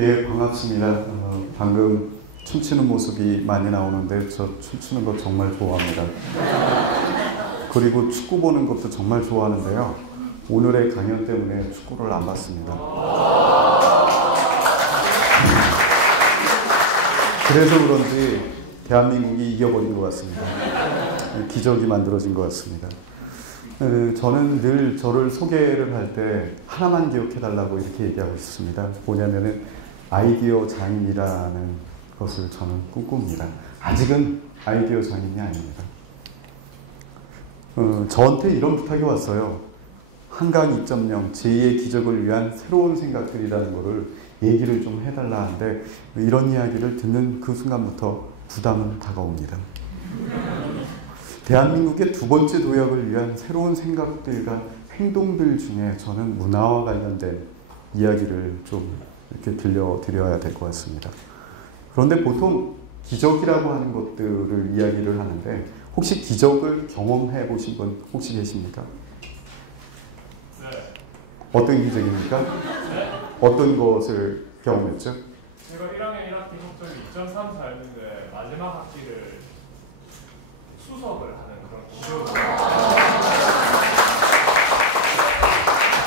예, 반갑습니다. 방금 춤추는 모습이 많이 나오는데 저 춤추는 거 정말 좋아합니다. 그리고 축구 보는 것도 정말 좋아하는데요. 오늘의 강연 때문에 축구를 안 봤습니다. 그래서 그런지 대한민국이 이겨버린 것 같습니다. 기적이 만들어진 것 같습니다. 저는 늘 저를 소개를 할 때 하나만 기억해달라고 이렇게 얘기하고 있습니다. 뭐냐면은 아이디어 장인이라는 것을 저는 꿈꿉니다. 아직은 아이디어 장인이 아닙니다. 저한테 이런 부탁이 왔어요. 한강 2.0 제2의 기적을 위한 새로운 생각들이라는 거를 얘기를 좀 해달라 하는데 이런 이야기를 듣는 그 순간부터 부담은 다가옵니다. 대한민국의 두 번째 도약을 위한 새로운 생각들과 행동들 중에 저는 문화와 관련된 이야기를 좀 이렇게 들려드려야 될 것 같습니다. 그런데 보통 기적이라고 하는 것들을 이야기를 하는데 혹시 기적을 경험해 보신 분 혹시 계십니까? 네. 어떤 기적입니까? 네. 어떤 것을 경험했죠? 제가 1학년 1학기 성적이 2.34였는데 마지막 학기를 수석을 하는 그런 기적을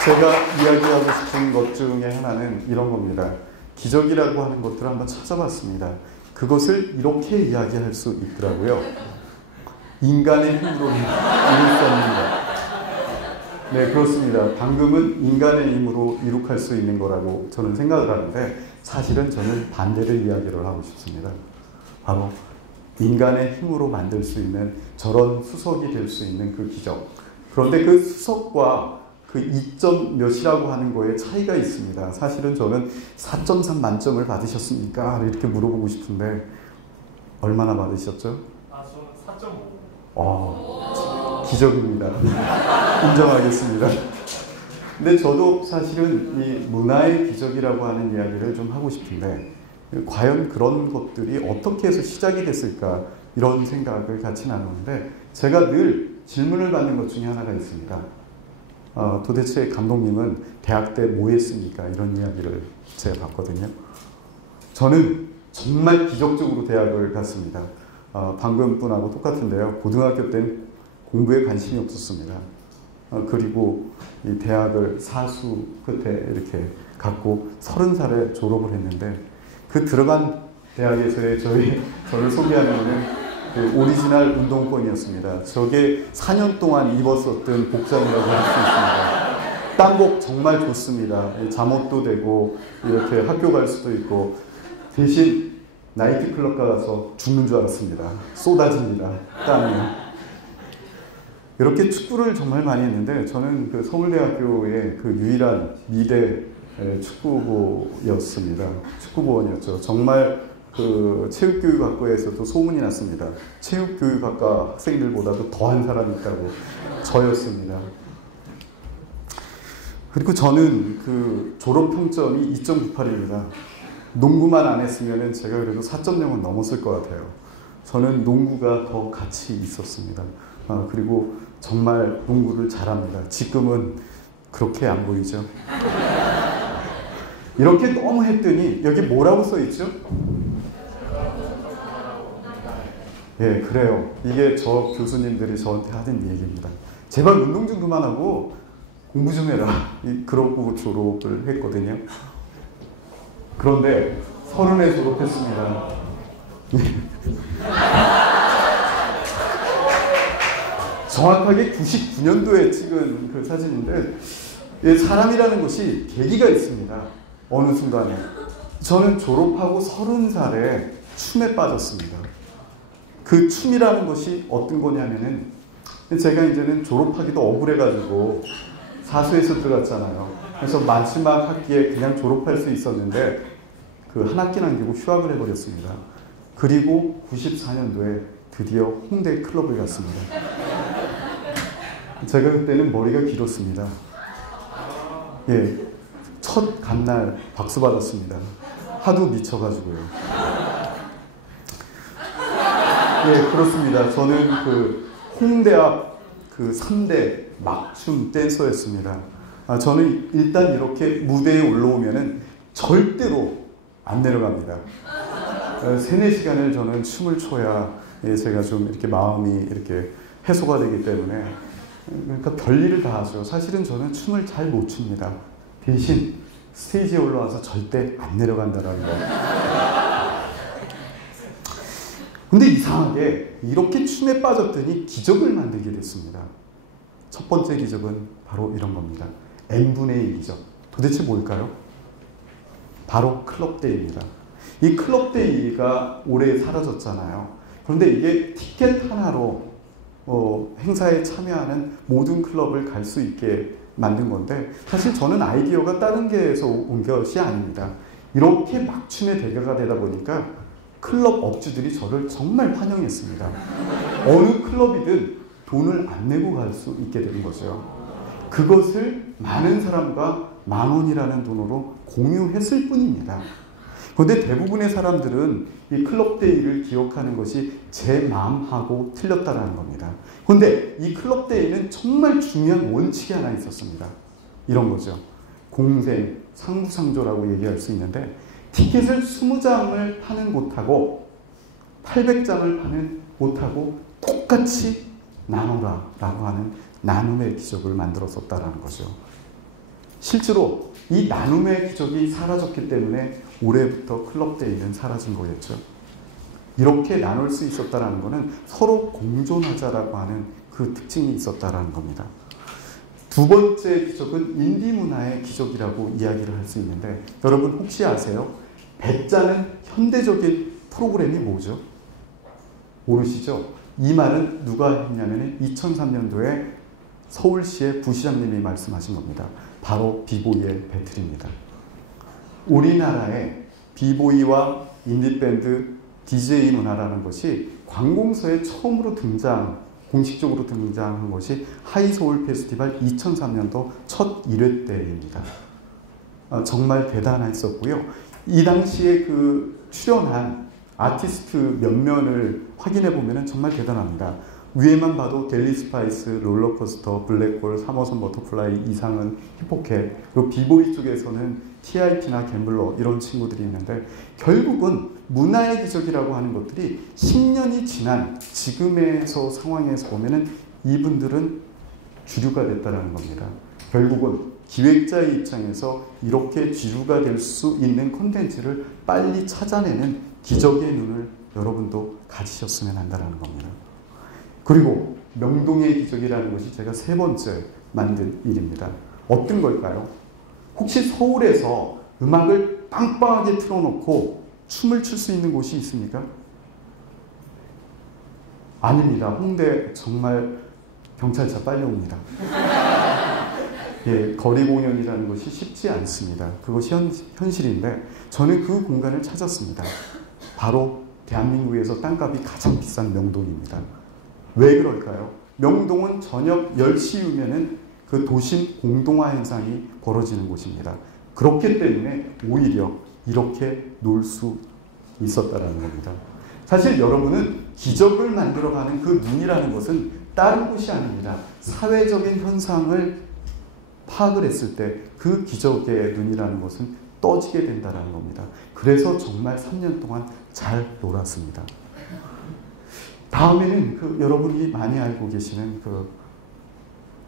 제가 이야기하고 싶은 것 중에 하나는 이런 겁니다. 기적이라고 하는 것들을 한번 찾아봤습니다. 그것을 이렇게 이야기할 수 있더라고요. 인간의 힘으로 이룰 수 없는 것. 네, 그렇습니다. 방금은 인간의 힘으로 이룩할 수 있는 거라고 저는 생각을 하는데 사실은 저는 반대를 이야기를 하고 싶습니다. 바로 인간의 힘으로 만들 수 있는 저런 수석이 될 수 있는 그 기적. 그런데 그 수석과 그 2점 몇이라고 하는 거에 차이가 있습니다. 사실은 저는 4.3 만점을 받으셨습니까? 이렇게 물어보고 싶은데 얼마나 받으셨죠? 저는 4.5. 기적입니다. 인정하겠습니다. 근데 저도 사실은 이 문화의 기적이라고 하는 이야기를 좀 하고 싶은데 과연 그런 것들이 어떻게 해서 시작이 됐을까 이런 생각을 같이 나누는데 제가 늘 질문을 받는 것 중에 하나가 있습니다. 도대체 감독님은 대학 때 뭐 했습니까? 이런 이야기를 제가 봤거든요. 저는 정말 기적적으로 대학을 갔습니다. 방금 분하고 똑같은데요. 고등학교 때는 공부에 관심이 없었습니다. 그리고 이 대학을 사수 끝에 이렇게 갔고 30살에 졸업을 했는데 그 들어간 대학에서의 저를 소개하는 것은 그 오리지널 운동권이었습니다. 저게 4년 동안 입었었던 복장이라고 할 수 있습니다. 땀복 정말 좋습니다. 잠옷도 되고 이렇게 학교 갈 수도 있고 대신 나이트클럽 가서 죽는 줄 알았습니다. 쏟아집니다. 땀이. 이렇게 축구를 정말 많이 했는데 저는 그 서울대학교의 그 유일한 미대 축구부였습니다. 축구부원이었죠. 정말 그 체육교육학과에서도 소문이 났습니다. 체육교육학과 학생들보다도 더한 사람이 있다고 저였습니다. 그리고 저는 그 졸업 평점이 2.98입니다. 농구만 안 했으면 제가 그래도 4.0은 넘었을 것 같아요. 저는 농구가 더 가치 있었습니다. 그리고 정말 농구를 잘합니다. 지금은 그렇게 안 보이죠? 이렇게 너무 했더니 여기 뭐라고 써있죠? 예, 그래요. 이게 저 교수님들이 저한테 하던 얘기입니다. 제발 운동 좀 그만하고 공부 좀 해라. 그러고 졸업을 했거든요. 그런데 30에 졸업했습니다. 정확하게 99년도에 찍은 그 사진인데 사람이라는 것이 계기가 있습니다. 어느 순간에. 저는 졸업하고 30살에 춤에 빠졌습니다. 그 춤이라는 것이 어떤 거냐면은 제가 이제는 졸업하기도 억울해가지고 사수에서 들어갔잖아요. 그래서 마지막 학기에 그냥 졸업할 수 있었는데 그 한 학기 남기고 휴학을 해버렸습니다. 그리고 94년도에 드디어 홍대 클럽을 갔습니다. 제가 그때는 머리가 길었습니다. 예, 첫 간날 박수 받았습니다. 하도 미쳐가지고요. 예, 그렇습니다. 저는 그 홍대 앞 그 3대 막춤 댄서였습니다. 저는 일단 이렇게 무대에 올라오면은 절대로 안 내려갑니다. 3-4시간을 저는 춤을 춰야 제가 좀 이렇게 마음이 이렇게 해소가 되기 때문에, 그러니까 별일을 다 하죠. 사실은 저는 춤을 잘 못 춥니다. 대신 스테이지에 올라와서 절대 안 내려간다는 거. 근데 이상하게 이렇게 춤에 빠졌더니 기적을 만들게 됐습니다. 첫 번째 기적은 바로 이런 겁니다. n분의 1 기적. 도대체 뭘까요? 바로 클럽데이입니다. 이 클럽데이가 올해 사라졌잖아요. 그런데 이게 티켓 하나로 행사에 참여하는 모든 클럽을 갈 수 있게 만든 건데, 사실 저는 아이디어가 다른 게에서 온 것이 아닙니다. 이렇게 막춤의 대가가 되다 보니까 클럽 업주들이 저를 정말 환영했습니다. 어느 클럽이든 돈을 안 내고 갈 수 있게 된 거죠. 그것을 많은 사람과 10,000원이라는 돈으로 공유했을 뿐입니다. 그런데 대부분의 사람들은 이 클럽데이를 기억하는 것이 제 마음하고 틀렸다는 겁니다. 그런데 이 클럽데이는 정말 중요한 원칙이 하나 있었습니다. 이런 거죠. 공생, 상부상조라고 얘기할 수 있는데, 티켓을 20장을 파는 곳하고 800장을 파는 곳하고 똑같이 나눠라 라고 하는 나눔의 기적을 만들었었다는 거죠. 실제로 이 나눔의 기적이 사라졌기 때문에 올해부터 클럽데이는 사라진 거겠죠. 이렇게 나눌 수 있었다는 것은 서로 공존하자라고 하는 그 특징이 있었다는 겁니다. 두 번째 기적은 인디 문화의 기적이라고 이야기를 할 수 있는데, 여러분 혹시 아세요? 배짜는 현대적인 프로그램이 뭐죠? 모르시죠? 이 말은 누가 했냐면 2003년도에 서울시의 부시장님이 말씀하신 겁니다. 바로 비보이의 배틀입니다. 우리나라의 비보이와 인디밴드 DJ 문화라는 것이 관공서에 처음으로 공식적으로 등장한 것이 하이서울 페스티벌 2003년도 첫 1회 때입니다. 정말 대단했었고요. 이 당시에 그 출연한 아티스트 몇몇을 확인해 보면 정말 대단합니다. 위에만 봐도 델리 스파이스, 롤러코스터, 블랙홀, 3호선 버터플라이, 이상은, 히포캣, 그리고 비보이 쪽에서는 TIP나 갬블러 이런 친구들이 있는데, 결국은 문화의 기적이라고 하는 것들이 10년이 지난 지금에서 상황에서 보면은 이분들은 주류가 됐다는 겁니다. 결국은 기획자의 입장에서 이렇게 주류가 될 수 있는 콘텐츠를 빨리 찾아내는 기적의 눈을 여러분도 가지셨으면 한다는 겁니다. 그리고 명동의 기적이라는 것이 제가 3번째 만든 일입니다. 어떤 걸까요? 혹시 서울에서 음악을 빵빵하게 틀어놓고 춤을 출 수 있는 곳이 있습니까? 아닙니다. 홍대 정말 경찰차 빨리 옵니다. 예, 거리 공연이라는 것이 쉽지 않습니다. 그것이 현실인데, 저는 그 공간을 찾았습니다. 바로 대한민국에서 땅값이 가장 비싼 명동입니다. 왜 그럴까요? 명동은 저녁 10시 이후면은 그 도심 공동화 현상이 벌어지는 곳입니다. 그렇기 때문에 오히려 이렇게 놀 수 있었다는 겁니다. 사실 여러분은 기적을 만들어가는 그 눈이라는 것은 다른 것이 아닙니다. 사회적인 현상을 파악을 했을 때 그 기적의 눈이라는 것은 떠지게 된다는 겁니다. 그래서 정말 3년 동안 잘 놀았습니다. 다음에는 여러분이 많이 알고 계시는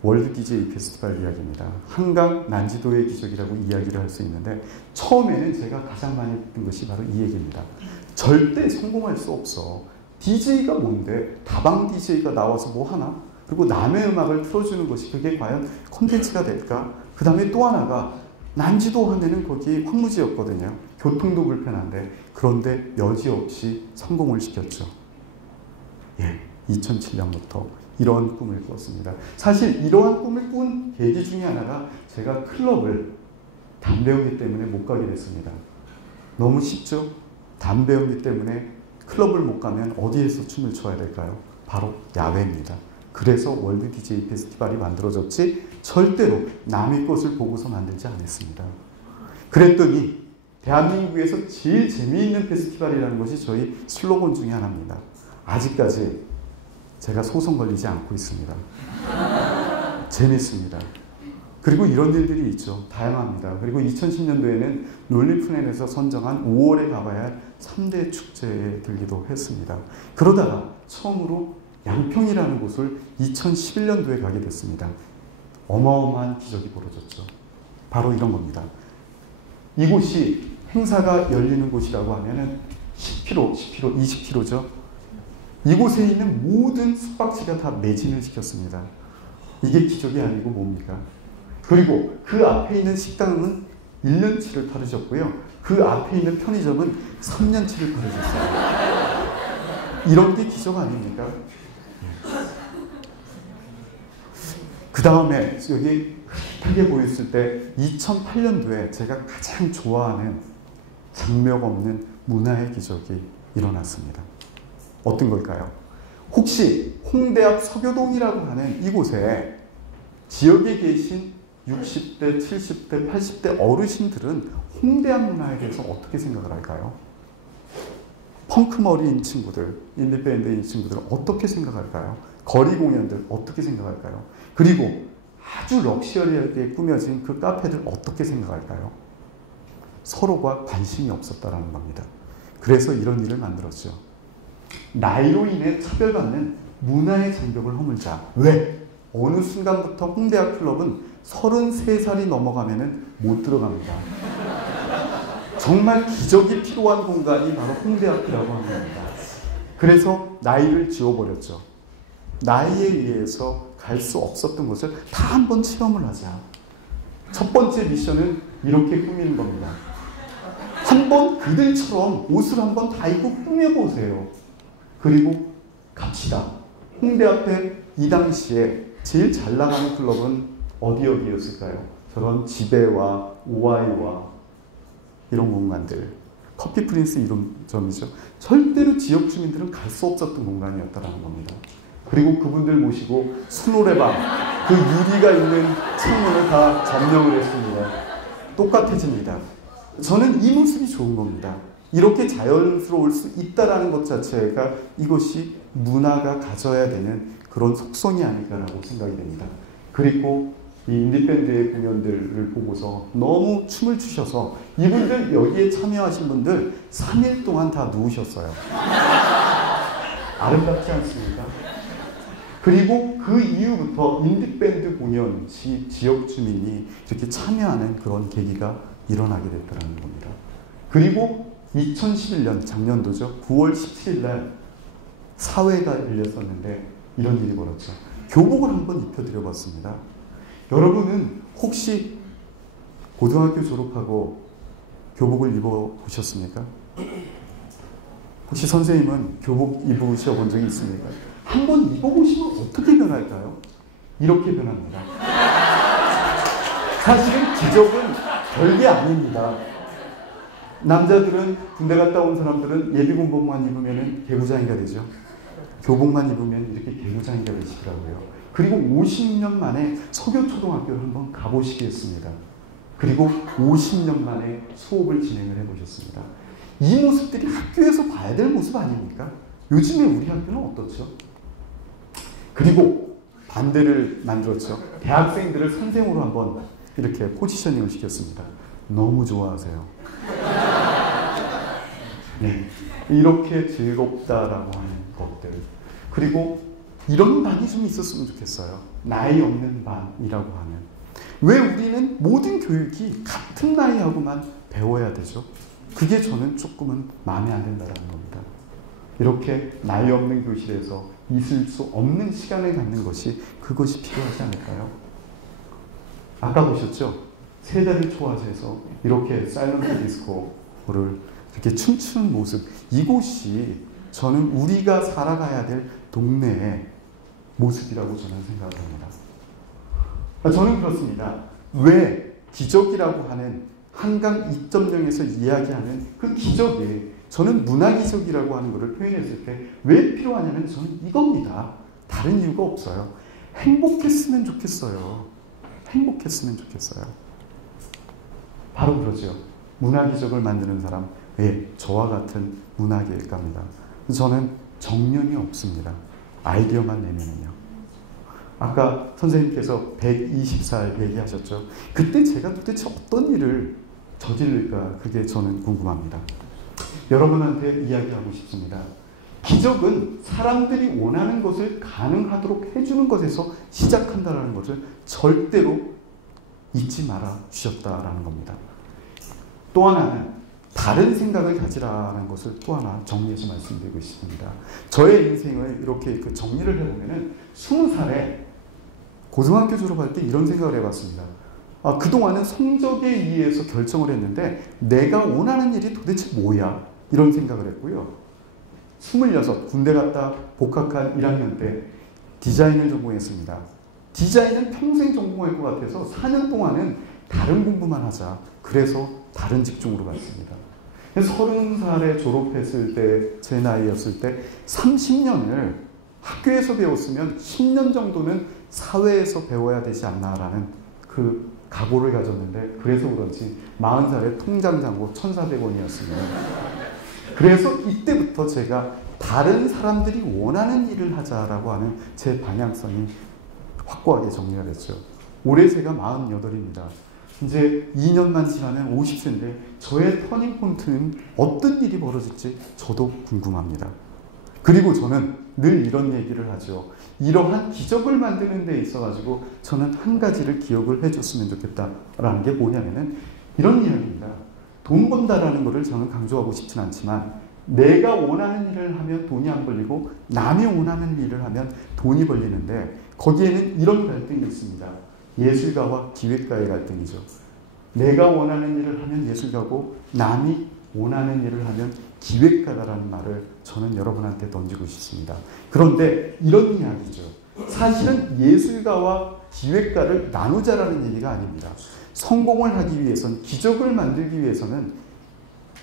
월드 DJ 페스티벌 이야기입니다. 한강 난지도의 기적이라고 이야기를 할 수 있는데, 처음에는 제가 가장 많이 듣는 것이 바로 이 얘기입니다. 절대 성공할 수 없어. DJ가 뭔데? 다방 DJ가 나와서 뭐 하나? 그리고 남의 음악을 틀어주는 것이 그게 과연 콘텐츠가 될까? 그 다음에 또 하나가, 난지도 하면은 거기 황무지였거든요. 교통도 불편한데, 그런데 여지없이 성공을 시켰죠. 예, 2007년부터 이러한 꿈을 꾸었습니다. 사실 이러한 꿈을 꾼 계기 중에 하나가 제가 클럽을 담배였기 때문에 못 가게 됐습니다. 너무 쉽죠? 담배였기 때문에 클럽을 못 가면 어디에서 춤을 춰야 될까요? 바로 야외입니다. 그래서 월드 DJ 페스티벌이 만들어졌지, 절대로 남의 것을 보고서 만들지 않았습니다. 그랬더니 대한민국에서 제일 재미있는 페스티벌이라는 것이 저희 슬로건 중에 하나입니다. 아직까지 제가 소송 걸리지 않고 있습니다. 재밌습니다. 그리고 이런 일들이 있죠. 다양합니다. 그리고 2010년도에는 롤리프랜에서 선정한 5월에 가봐야 할 3대 축제에 들기도 했습니다. 그러다가 처음으로 양평이라는 곳을 2011년도에 가게 됐습니다. 어마어마한 기적이 벌어졌죠. 바로 이런 겁니다. 이곳이 행사가 열리는 곳이라고 하면은 10km, 20km죠. 이곳에 있는 모든 숙박지가 다 매진을 시켰습니다. 이게 기적이 아니고 뭡니까? 그리고 그 앞에 있는 식당은 1년치를 팔으셨고요. 그 앞에 있는 편의점은 3년치를 팔으셨어요. 이런 게 기적 아닙니까? 그 다음에 여기 흐릿하게 보였을 때 2008년도에 제가 가장 좋아하는 장벽 없는 문화의 기적이 일어났습니다. 어떤 걸까요? 혹시 홍대 앞 서교동이라고 하는 이곳에 지역에 계신 60대, 70대, 80대 어르신들은 홍대 앞 문화에 대해서 어떻게 생각을 할까요? 펑크머리인 친구들, 인디밴드인 친구들은 어떻게 생각할까요? 거리 공연들 어떻게 생각할까요? 그리고 아주 럭셔리하게 꾸며진 그 카페들 어떻게 생각할까요? 서로가 관심이 없었다라는 겁니다. 그래서 이런 일을 만들었죠. 나이로 인해 차별받는 문화의 장벽을 허물자. 왜? 어느 순간부터 홍대 앞 클럽은 33살이 넘어가면은 못 들어갑니다. 정말 기적이 필요한 공간이 바로 홍대 앞이라고 하는 겁니다. 그래서 나이를 지워버렸죠. 나이에 의해서 갈 수 없었던 것을 다 한번 체험을 하자. 첫 번째 미션은 이렇게 꾸미는 겁니다. 한번 그들처럼 옷을 한번 다 입고 꾸며보세요. 그리고 갑시다. 홍대 앞에 이 당시에 제일 잘 나가는 클럽은 어디였을까요? 저런 지배와 오아이와 이런 공간들. 커피 프린스 이름점이죠. 절대로 지역 주민들은 갈 수 없었던 공간이었다는 겁니다. 그리고 그분들 모시고 수노래방, 그 유리가 있는 창문을 다 점령을 했습니다. 똑같아집니다. 저는 이 모습이 좋은 겁니다. 이렇게 자연스러울 수 있다는 것 자체가 이것이 문화가 가져야 되는 그런 속성이 아닐까라고 생각이 됩니다. 그리고 이 인디밴드의 공연들을 보고서 너무 춤을 추셔서 이분들 여기에 참여하신 분들 3일 동안 다 누우셨어요. 아름답지 않습니까? 그리고 그 이후부터 인디밴드 공연 시 지역 주민이 이렇게 참여하는 그런 계기가 일어나게 됐다는 겁니다. 그리고 2011년 작년도죠. 9월 17일 날 사회가 열렸었는데 이런 일이 벌어졌죠. 교복을 한번 입혀드려 봤습니다. 여러분은 혹시 고등학교 졸업하고 교복을 입어보셨습니까? 혹시 선생님은 교복 입으셔 본 적이 있습니까? 한번 입어보시면 어떻게 변할까요? 이렇게 변합니다. 사실은 기적은 별게 아닙니다. 남자들은 군대 갔다 온 사람들은 예비군복만 입으면 개구장이가 되죠. 교복만 입으면 이렇게 개구장이가 되시더라고요. 그리고 50년 만에 서교초등학교를 한번 가보시겠습니다. 그리고 50년 만에 수업을 진행을 해보셨습니다. 이 모습들이 학교에서 봐야 될 모습 아닙니까? 요즘에 우리 학교는 어떻죠? 그리고 반대를 만들었죠. 대학생들을 선생으로 한번 이렇게 포지셔닝을 시켰습니다. 너무 좋아하세요. 네, 이렇게 즐겁다라고 하는 것들. 그리고 이런 반이 좀 있었으면 좋겠어요. 나이 없는 반이라고 하는. 왜 우리는 모든 교육이 같은 나이하고만 배워야 되죠? 그게 저는 조금은 마음에 안 든다는 겁니다. 이렇게 나이 없는 교실에서 있을 수 없는 시간을 갖는 것이 그것이 필요하지 않을까요? 아까 보셨죠? 세 달을 초과해서 이렇게 사일런트 디스코를 이렇게 춤추는 모습. 이곳이 저는 우리가 살아가야 될 동네의 모습이라고 저는 생각을 합니다. 저는 그렇습니다. 왜 기적이라고 하는 한강 2.0에서 이야기하는 그 기적이 저는 문화기적이라고 하는 것을 표현했을 때 왜 필요하냐면 저는 이겁니다. 다른 이유가 없어요. 행복했으면 좋겠어요. 행복했으면 좋겠어요. 바로 그러죠. 문화기적을 만드는 사람, 저와 같은 문화계획가입니다. 저는 정년이 없습니다. 아이디어만 내면은요. 아까 선생님께서 120살 얘기하셨죠. 그때 제가 도대체 어떤 일을 저지를까, 그게 저는 궁금합니다. 여러분한테 이야기하고 싶습니다. 기적은 사람들이 원하는 것을 가능하도록 해주는 것에서 시작한다는 것을 절대로 잊지 말아 주셨다라는 겁니다. 또 하나는 다른 생각을 가지라는 것을 또 하나 정리해서 말씀드리고 싶습니다. 저의 인생을 이렇게 정리를 해보면은 20살에 고등학교 졸업할 때 이런 생각을 해봤습니다. 그동안은 성적에 의해서 결정을 했는데 내가 원하는 일이 도대체 뭐야? 이런 생각을 했고요. 26 군대 갔다 복학한 1학년 때 디자인을 전공했습니다. 디자인은 평생 전공할 것 같아서 4년 동안은 다른 공부만 하자. 그래서 다른 직종으로 갔습니다. 30살에 졸업했을 때, 제 나이였을 때 30년을 학교에서 배웠으면 10년 정도는 사회에서 배워야 되지 않나라는 그 각오를 가졌는데, 그래서 그런지 40살에 통장 잔고 1,400원이었습니다. 그래서 이때부터 제가 다른 사람들이 원하는 일을 하자라고 하는 제 방향성이 확고하게 정리가 됐죠. 올해 제가 48입니다. 이제 2년만 지나면 50세인데 저의 터닝포인트는 어떤 일이 벌어질지 저도 궁금합니다. 그리고 저는 늘 이런 얘기를 하죠. 이러한 기적을 만드는 데 있어가지고 저는 한 가지를 기억을 해줬으면 좋겠다라는 게 뭐냐면은 이런 이야기입니다. 돈 번다라는 것을 저는 강조하고 싶진 않지만, 내가 원하는 일을 하면 돈이 안 벌리고 남이 원하는 일을 하면 돈이 벌리는데, 거기에는 이런 갈등이 있습니다. 예술가와 기획가의 갈등이죠. 내가 원하는 일을 하면 예술가고 남이 원하는 일을 하면 기획가다라는 말을 저는 여러분한테 던지고 싶습니다. 그런데 이런 이야기죠. 사실은 예술가와 기획가를 나누자라는 얘기가 아닙니다. 성공을 하기 위해서는, 기적을 만들기 위해서는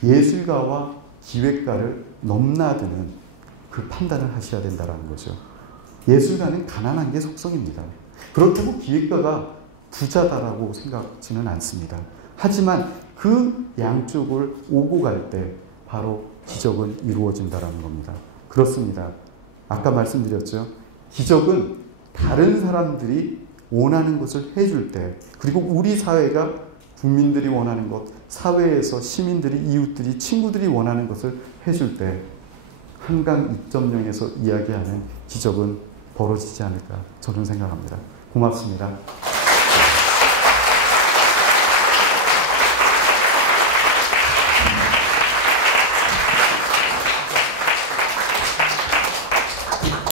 예술가와 기획가를 넘나드는 그 판단을 하셔야 된다는 거죠. 예술가는 가난한 게 속성입니다. 그렇다고 기획가가 부자다라고 생각지는 않습니다. 하지만 그 양쪽을 오고 갈 때 바로 기적은 이루어진다는 겁니다. 그렇습니다. 아까 말씀드렸죠. 기적은 다른 사람들이 원하는 것을 해줄 때, 그리고 우리 사회가 국민들이 원하는 것, 사회에서 시민들이, 이웃들이, 친구들이 원하는 것을 해줄 때 한강 2.0에서 이야기하는 기적은 벌어지지 않을까 저는 생각합니다. 고맙습니다.